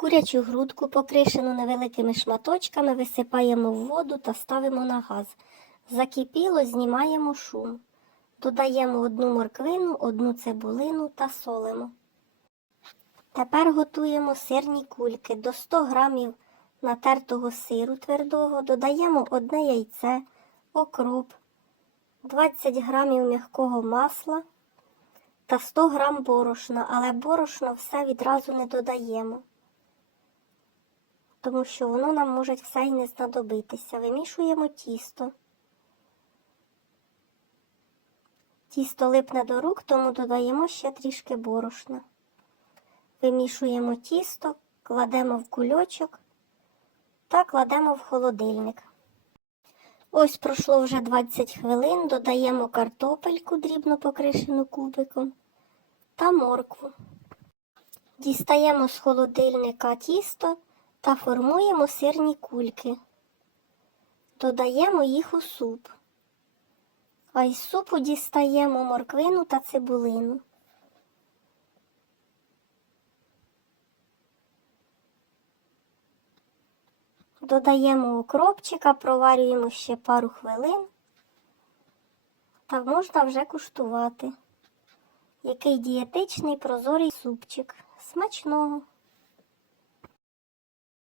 Курячу грудку, покришену невеликими шматочками, висипаємо в воду та ставимо на газ. Закипіло, знімаємо шум. Додаємо одну морквину, одну цибулину та солимо. Тепер готуємо сирні кульки. До 100 грамів натертого сиру твердого додаємо одне яйце, окроп, 20 грамів м'якого масла та 100 грам борошна, але борошно все відразу не додаємо, тому що воно нам може все й не знадобитися. Вимішуємо тісто. Тісто липне до рук, тому додаємо ще трішки борошна. Вимішуємо тісто, кладемо в кульочок та кладемо в холодильник. Ось пройшло вже 20 хвилин, додаємо картопельку, дрібно покришену кубиком, та моркву. Дістаємо з холодильника тісто та формуємо сирні кульки. Додаємо їх у суп. А із супу дістаємо морквину та цибулину. Додаємо укропчика, проварюємо ще пару хвилин. Та можна вже куштувати. Який дієтичний прозорий супчик. Смачного!